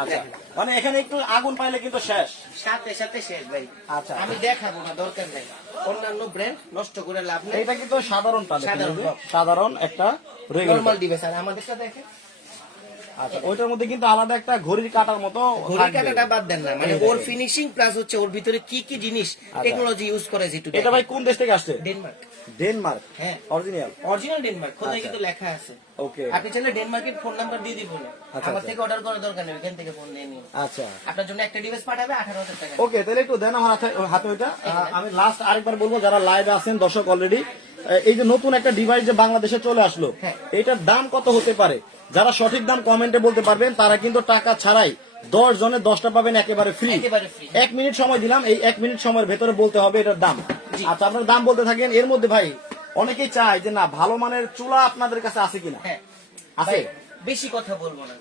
আচ্ছা, মানে এখানে একটু আগুন পাইলে কিন্তু শেষ। সাথে সাথে শেষ ভাই। আচ্ছা, আমি দেখাবো না, দরকার নেই, অন্যান্য ব্র্যান্ড নষ্ট করে লাভ নেই। এটা কিন্তু সাধারণটা সাধারণ সাধারণ একটা নরমাল ডিভাইস। আর আমাদেরটা দেখেন, আচ্ছা, ওইটার মধ্যে কিন্তু আলাদা একটা ঘড়ির কাটার মতো ঘড়ি কাটাটা বাদ দেন না, মানে ওর ফিনিশিং প্লাস হচ্ছে ওর ভিতরে কি কি জিনিস টেকনোলজি ইউজ করেছে একটু এটা ভাই কোন দেশ থেকে আসছে? ডেনমার্ক। ডেনমার্ক? হ্যাঁ, অরিজিনাল অরিজিনাল ডেনমার্ক, খোদাই কিন্তু লেখা আছে। ওকে, আপনি চাইলে ডেনমার্কের ফোন নাম্বার দিয়ে দিব না, আমার থেকে অর্ডার করার দরকার নেই, এখান থেকে ফোন নিয়ে নিন। আচ্ছা, আপনার জন্য একটা ডিভাইস পাঠাবে 18,000 টাকা। ওকে, তাহলে একটু দেন আমার হাতে ওইটা। আমি লাস্ট আরেকবার বলবো, যারা লাইভে আছেন দর্শক অলরেডি, এই যে নতুন একটা ডিভাইস যে বাংলাদেশে চলে আসলো, এটার দাম কত হতে পারে? যারা সঠিক দাম কমেন্টে বলতে পারবেন তারা কিন্তু টাকা ছাড়াই 10 জনে 10টা পাবেন একেবারে ফ্রি। 1 মিনিট সময় দিলাম, এই 1 মিনিট সময়ের ভেতরে বলতে হবে এটার দাম। আচ্ছা, আপনার দাম বলতে থাকেন। এর মধ্যে ভাই অনেকেই চায় যে না ভালো মানের চুলা আপনাদের কাছে আছে কিনা? হ্যাঁ আছে, বেশি কথা বলবো না।